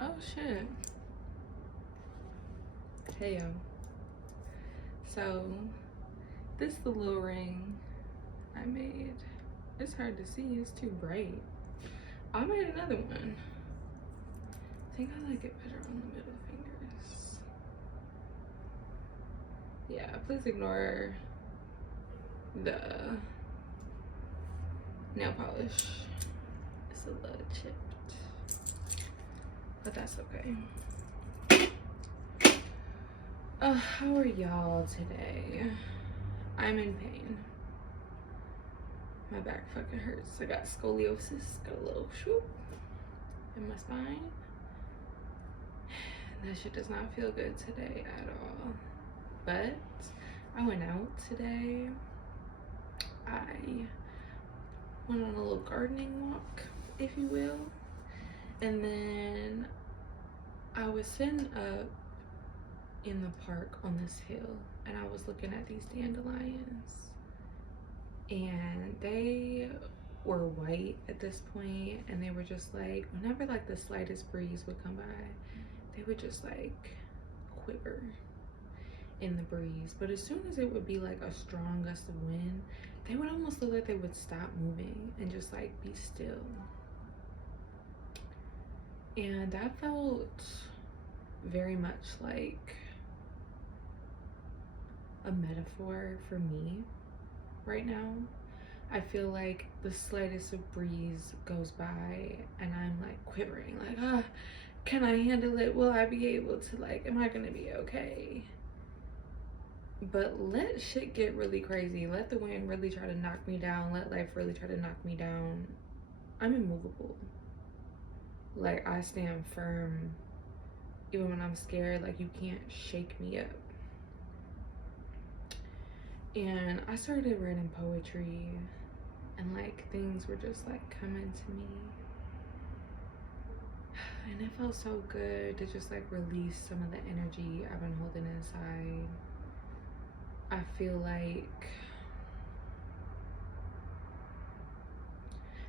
Oh shit. Hey yo. So this the little ring I made. It's hard to see, it's too bright. I made another one. I think I like it better on the middle fingers. Yeah, please ignore the nail polish. It's a little chipped, but that's okay. How are y'all today? I'm in pain. My back fucking hurts. I got scoliosis, got a little shoop in my spine. That shit does not feel good today at all. But I went out today. I went on a little gardening walk, if you will. And then I was sitting up in the park on this hill and I was looking at these dandelions. And they were white at this point, and they were just like, whenever like the slightest breeze would come by, they would just like quiver in the breeze. But as soon as it would be like a strong gust of wind, they would almost look like they would stop moving and just like be still. And that felt very much like a metaphor for me right now. I feel like the slightest of breeze goes by and I'm like quivering, like, can I handle it? Will I be able to, like, am I gonna be okay? But let shit get really crazy. Let the wind really try to knock me down. Let life really try to knock me down. I'm immovable. Like, I stand firm even when I'm scared. Like, you can't shake me up. And I started writing poetry, and like things were just like coming to me, and it felt so good to just like release some of the energy I've been holding inside. I feel like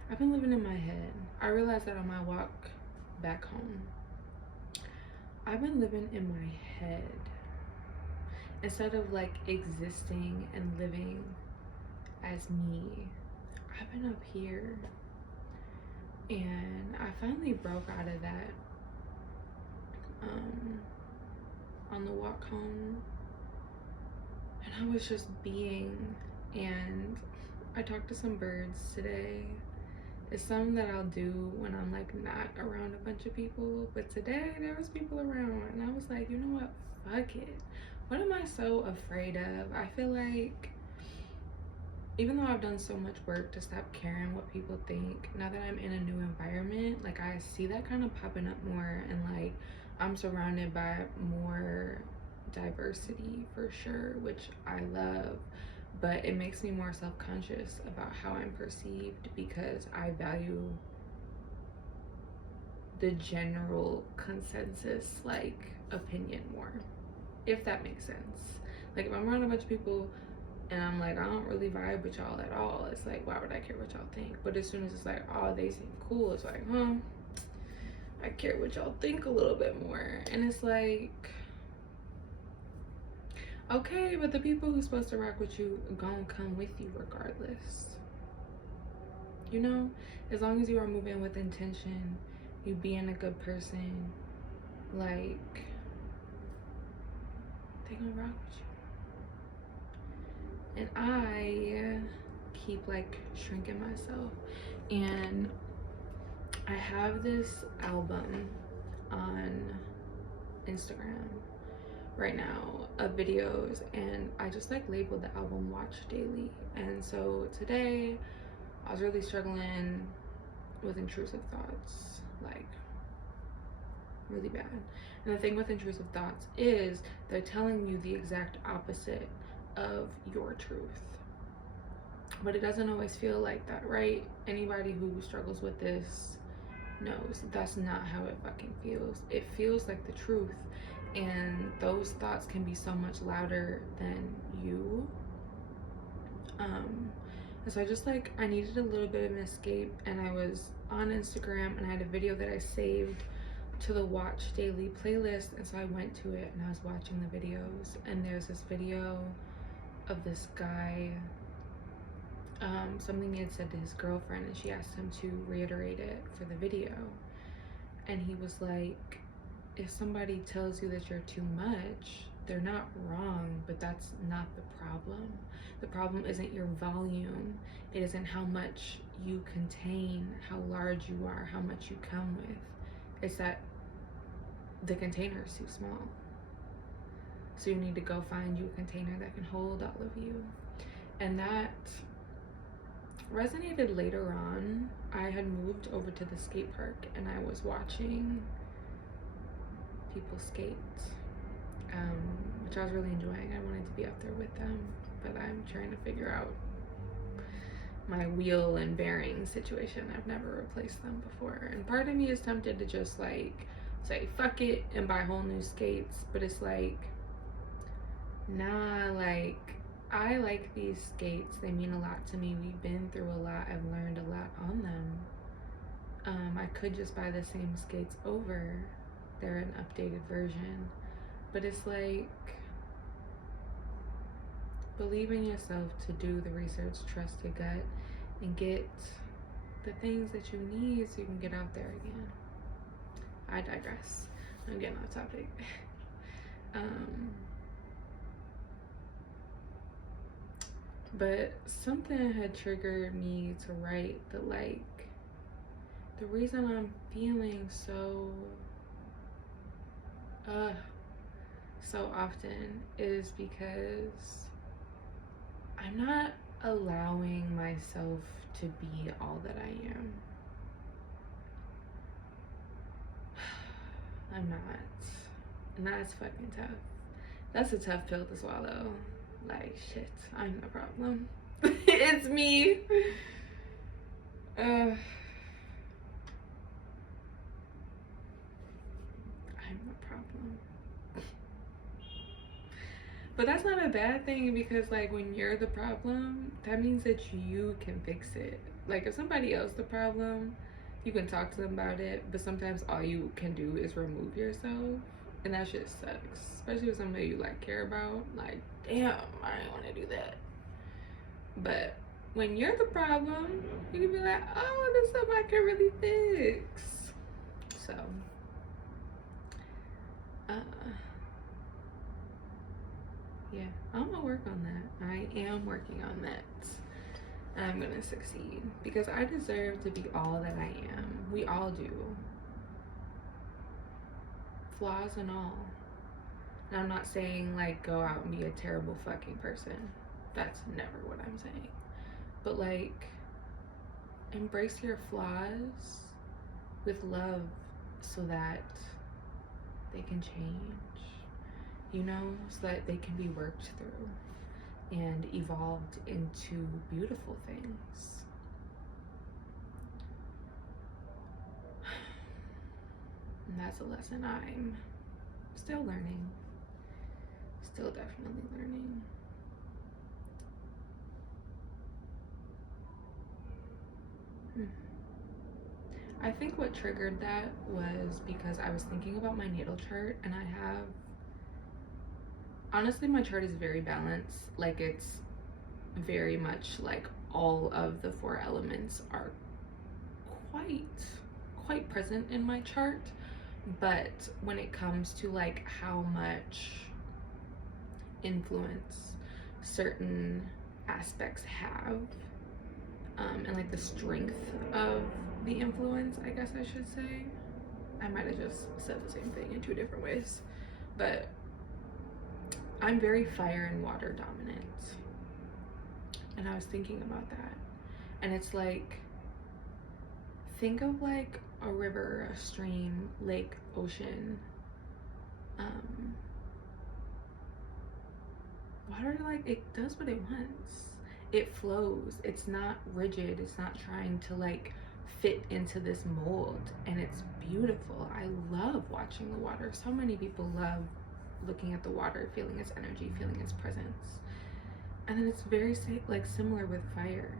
I've been living in my head. I realized that on my walk back home, I've been living in my head instead of like existing and living as me. I've been up here, and I finally broke out of that on the walk home, and I was just being. And I talked to some birds today. It's something that I'll do when I'm like not around a bunch of people, but today there was people around, and I was like, you know what, fuck it. What am I so afraid of? I feel like even though I've done so much work to stop caring what people think, now that I'm in a new environment, like I see that kind of popping up more, and like I'm surrounded by more diversity for sure, which I love, but it makes me more self-conscious about how I'm perceived because I value the general consensus like opinion more, if that makes sense. Like if I'm around a bunch of people and I'm like, I don't really vibe with y'all at all, it's like, why would I care what y'all think? But as soon as it's like, oh, they seem cool, it's like, I care what y'all think a little bit more. And it's like, okay, but the people who's supposed to rock with you gonna come with you regardless, you know? As long as you are moving with intention, you being a good person, like, they gonna rock with you. And I keep like shrinking myself, and I have this album on Instagram right now of videos, and I just like labeled the album Watch Daily. And so today I was really struggling with intrusive thoughts, like really bad. And the thing with intrusive thoughts is they're telling you the exact opposite of your truth, but it doesn't always feel like that, right? Anybody who struggles with this knows that's not how it fucking feels. It feels like the truth, and those thoughts can be so much louder than you. And so I just like, I needed a little bit of an escape, and I was on Instagram and I had a video that I saved to the Watch Daily playlist, and so I went to it and I was watching the videos, and there's this video of this guy, something he had said to his girlfriend, and she asked him to reiterate it for the video. And he was like, if somebody tells you that you're too much, they're not wrong, but that's not the problem. The problem isn't your volume. It isn't how much you contain, how large you are, how much you come with. It's that the container is too small. So you need to go find you a container that can hold all of you. And that resonated later on. I had moved over to the skate park and I was watching people skate, which I was really enjoying. I wanted to be out there with them, but I'm trying to figure out my wheel and bearing situation. I've never replaced them before, and part of me is tempted to just like say fuck it and buy whole new skates, but it's like, nah, like I like these skates. They mean a lot to me. We've been through a lot. I've learned a lot on them. I could just buy the same skates over. They're an updated version, but it's like, believe in yourself to do the research, trust your gut, and get the things that you need so you can get out there again. I digress. I'm getting off topic. But something had triggered me to write that, like, the reason I'm feeling so often is because I'm not allowing myself to be all that I am. I'm not. And that's fucking tough. That's a tough pill to swallow. Like, shit, I'm the problem. It's me. I'm the problem. But that's not a bad thing, because like when you're the problem, that means that you can fix it. Like if somebody else the problem, you can talk to them about it, but sometimes all you can do is remove yourself, and that shit sucks. Especially with somebody you like care about. Like, damn, I didn't want to do that. But when you're the problem, you can be like, oh, there's something I can really fix. So yeah, I'm gonna work on that. I am working on that. And I'm gonna succeed, because I deserve to be all that I am. We all do. Flaws and all. And I'm not saying like go out and be a terrible fucking person. That's never what I'm saying. But like, embrace your flaws with love so that they can change, you know, so that they can be worked through and evolved into beautiful things. And that's a lesson I'm still learning. Still definitely learning. I think what triggered that was because I was thinking about my natal chart, and I have, honestly, my chart is very balanced. Like, it's very much like all of the 4 elements are quite present in my chart. But when it comes to like how much influence certain aspects have, and like the strength of the influence, I guess I should say. I might have just said the same thing in 2 different ways, but I'm very fire and water dominant. And I was thinking about that, and it's like, think of like a river, a stream, lake, ocean. Water, like, it does what it wants. It flows. It's not rigid. It's not trying to like fit into this mold, and it's beautiful. I love watching the water. So many people love looking at the water, feeling its energy, feeling its presence. And then it's very like similar with fire.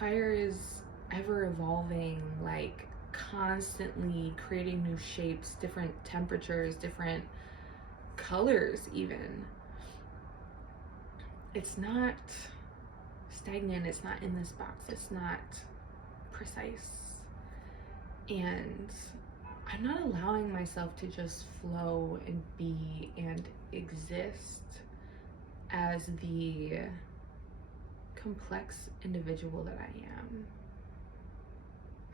Fire is ever evolving, like constantly creating new shapes, different temperatures, different colors even. It's not stagnant, it's not in this box, it's not precise. And I'm not allowing myself to just flow and be and exist as the complex individual that I am.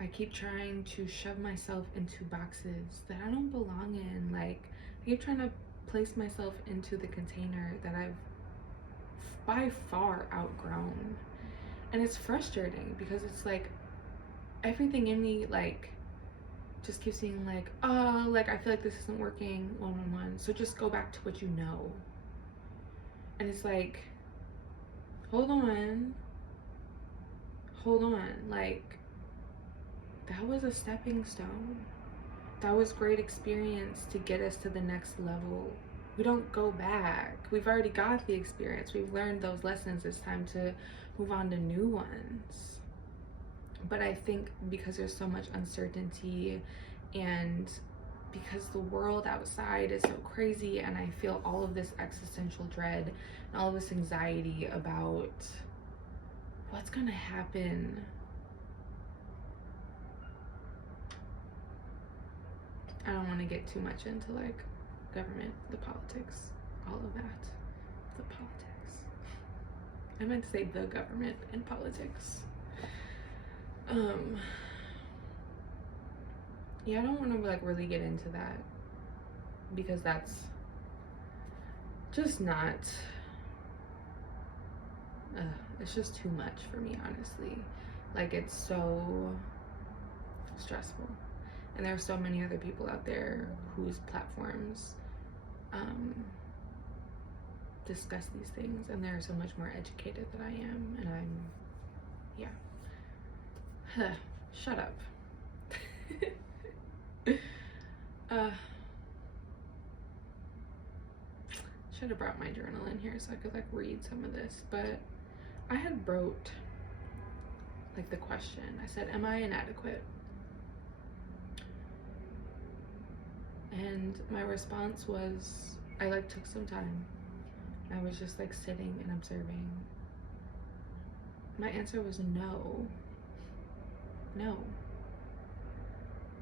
I keep trying to shove myself into boxes that I don't belong in. Like, I keep trying to place myself into the container that I've by far outgrown. And it's frustrating because it's like everything in me, like, just keeps being like, oh, like, I feel like this isn't working one-on-one. So just go back to what you know. And it's like, hold on. Like, that was a stepping stone. That was great experience to get us to the next level. We don't go back. We've already got the experience. We've learned those lessons. It's time to move on to new ones. But I think because there's so much uncertainty and because the world outside is so crazy and I feel all of this existential dread and all of this anxiety about what's gonna happen. I don't want to get too much into like government, the politics, all of that. The politics. I meant to say the government and politics. Yeah, I don't want to like really get into that because that's just not, it's just too much for me, honestly. Like, it's so stressful. And there are so many other people out there whose platforms discuss these things, and they're so much more educated than I am, and I'm, yeah. Shut up. Should have brought my journal in here so I could like read some of this, but I had wrote like the question. I said, am I inadequate? And my response was, I like took some time. I was just like sitting and observing. My answer was no. No.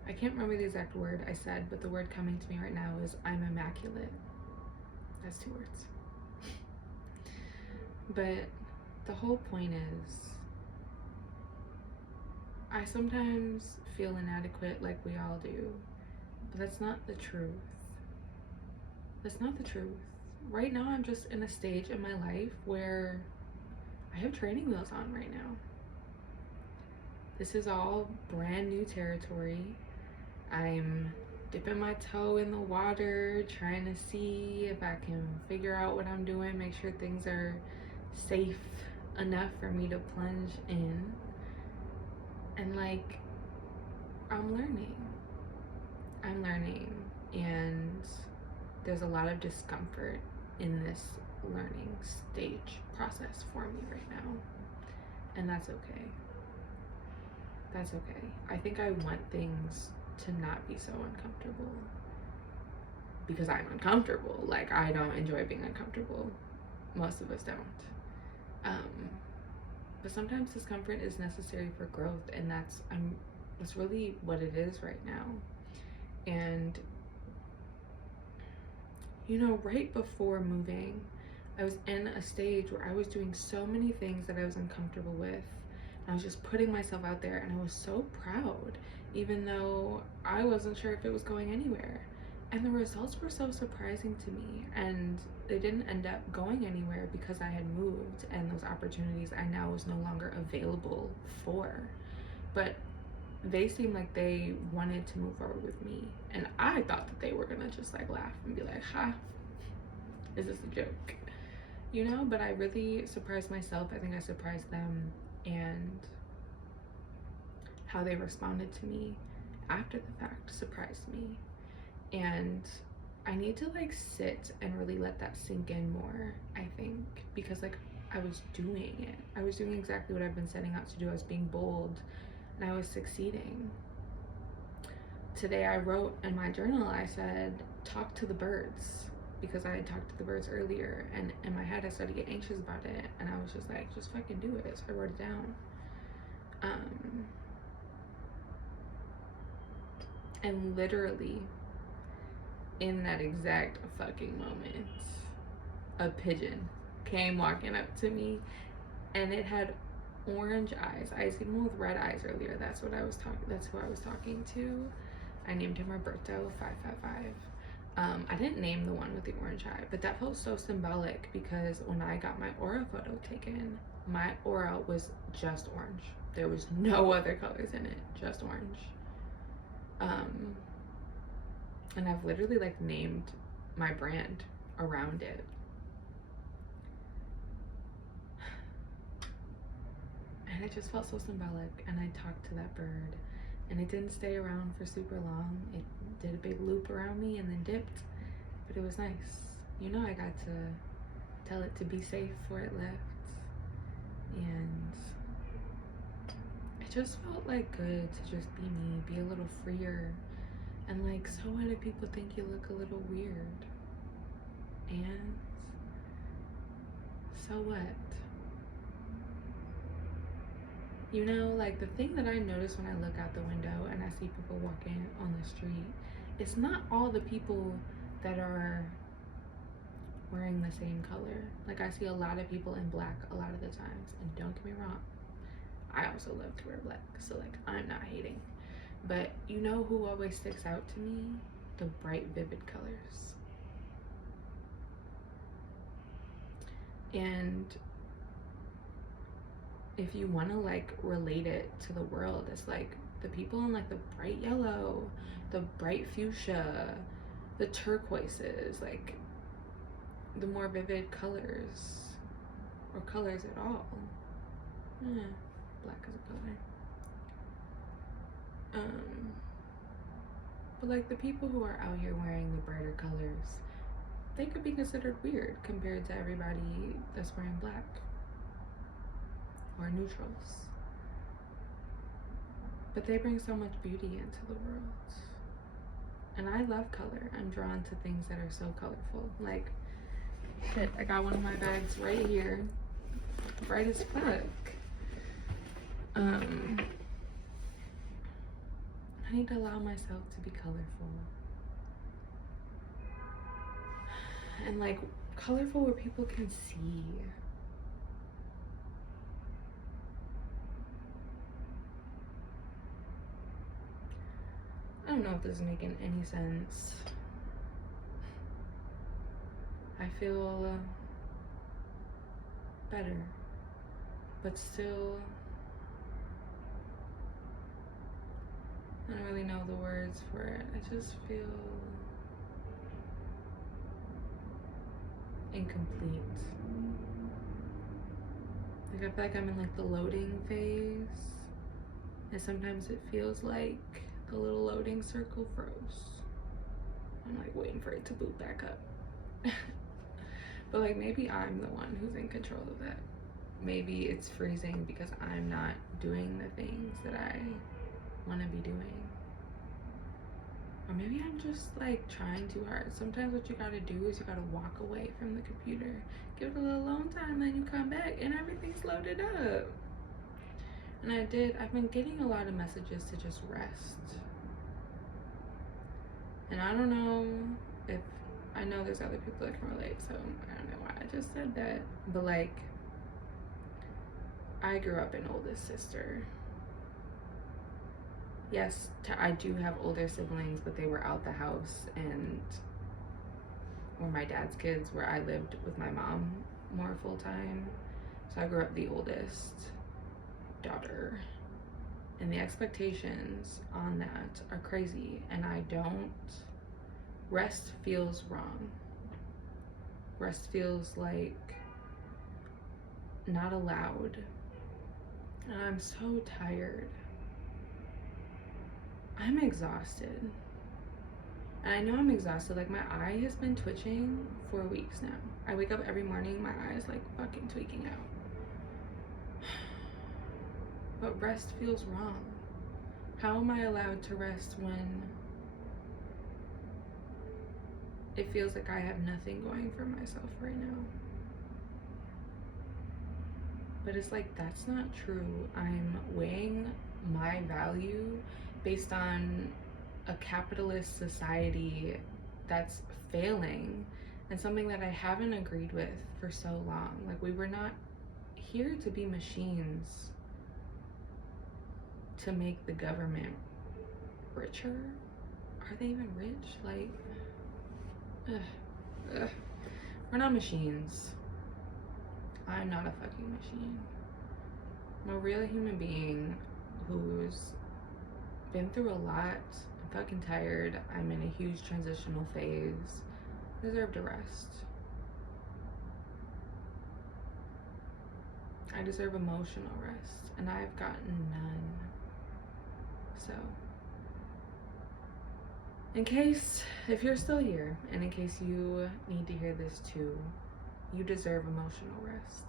I can't remember the exact word I said, but the word coming to me right now is I'm immaculate. That's 2 words. But the whole point is, I sometimes feel inadequate like we all do, but that's not the truth. That's not the truth. Right now, I'm just in a stage in my life where I have training wheels on right now. This is all brand new territory. I'm dipping my toe in the water, trying to see if I can figure out what I'm doing, make sure things are safe enough for me to plunge in. And like, I'm learning, and there's a lot of discomfort in this learning stage process for me right now, and that's okay. That's okay. I think I want things to not be so uncomfortable because I'm uncomfortable. Like, I don't enjoy being uncomfortable. Most of us don't. But sometimes discomfort is necessary for growth, and that's really what it is right now. And you know, right before moving, I was in a stage where I was doing so many things that I was uncomfortable with. I was just putting myself out there, and I was so proud, even though I wasn't sure if it was going anywhere. And the results were so surprising to me, and they didn't end up going anywhere because I had moved, and those opportunities I now was no longer available for. But they seemed like they wanted to move forward with me, and I thought that they were gonna just like laugh and be like, ha, is this a joke? You know, but I really surprised myself. I think I surprised them, and how they responded to me after the fact surprised me. And I need to like sit and really let that sink in more, I think, because like I was doing it. I was doing exactly what I've been setting out to do. I was being bold, and I was succeeding. today I wrote in my journal, I said, talk to the birds, because I had talked to the birds earlier, and in my head I started to get anxious about it, and I was just like, just fucking do it. So I wrote it down. And literally in that exact fucking moment, a pigeon came walking up to me, and it had orange eyes. I seen one with red eyes earlier. That's who I was talking to. I named him Roberto 555. I didn't name the one with the orange eye, but that felt so symbolic, because when I got my aura photo taken, my aura was just orange. There was no other colors in it, just orange. And I've literally like named my brand around it. And it just felt so symbolic. And I talked to that bird, and it didn't stay around for super long. It did a big loop around me and then dipped, but it was nice. You know, I got to tell it to be safe before it left, and it just felt like good to just be me, be a little freer. And like, so what if people think you look a little weird? And so what? You know, like, the thing that I notice when I look out the window and I see people walking on the street, it's not all the people that are wearing the same color. Like, I see a lot of people in black a lot of the times, and don't get me wrong, I also love to wear black, so like, I'm not hating. But you know who always sticks out to me? The bright, vivid colors. And if you want to like relate it to the world, it's like the people in like the bright yellow, the bright fuchsia, the turquoises, like the more vivid colors, or colors at all. Black is a color. But like the people who are out here wearing the brighter colors, they could be considered weird compared to everybody that's wearing black or neutrals. But they bring so much beauty into the world. And I love color. I'm drawn to things that are so colorful. Like, shit, I got one of my bags right here, bright as fuck. I need to allow myself to be colorful. And like, colorful where people can see. I don't know if this is making any sense. I feel better, but still, I don't really know the words for it. I just feel incomplete. Like, I feel like I'm in like the loading phase, and sometimes it feels like the little loading circle froze. I'm like waiting for it to boot back up. But like, maybe I'm the one who's in control of that. Maybe it's freezing because I'm not doing the things that I want to be doing. Or maybe I'm just like trying too hard. Sometimes what you gotta do is you gotta walk away from the computer, give it a little alone time, then you come back and everything's loaded up. And I've been getting a lot of messages to just rest. And I don't know if, I know there's other people that can relate, so I don't know why I just said that. But like, I grew up an oldest sister. Yes, I do have older siblings, but they were out the house and were my dad's kids, where I lived with my mom more full time. So I grew up the oldest daughter. And the expectations on that are crazy, and rest feels wrong. Rest feels like not allowed. And I'm so tired. I'm exhausted. And I know I'm exhausted. Like, my eye has been twitching for weeks now. I wake up every morning, my eye is like fucking tweaking out. But rest feels wrong. How am I allowed to rest when it feels like I have nothing going for myself right now. But it's like, that's not true. I'm weighing my value based on a capitalist society that's failing, and something that I haven't agreed with for so long. Like, we were not here to be machines to make the government richer. Are they even rich? Like, we're not machines. I'm not a fucking machine. I'm a real human being who's been through a lot. I'm fucking tired. I'm in a huge transitional phase. I deserve to rest. I deserve emotional rest, and I've gotten none. So, if you're still here, and in case you need to hear this too, you deserve emotional rest.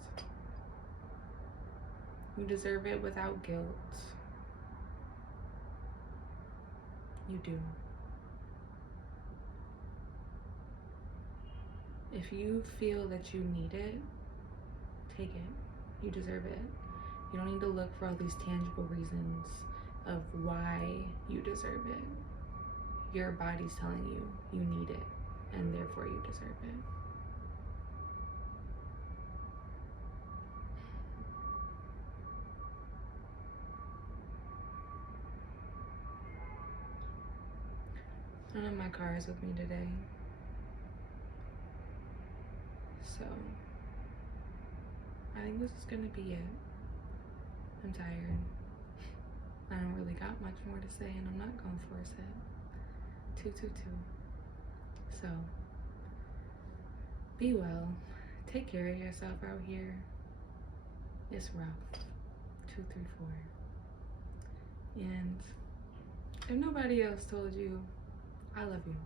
You deserve it without guilt. You do. If you feel that you need it, take it. You deserve it. You don't need to look for all these tangible reasons of why you deserve it. Your body's telling you you need it, and therefore you deserve it. None of my car is with me today. So, I think this is gonna be it. I'm tired. I don't really got much more to say, and I'm not gonna force it. 222. So, be well. Take care of yourself out here. It's rough. 234. And if nobody else told you, I love you.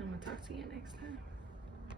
I'm gonna talk to you next time.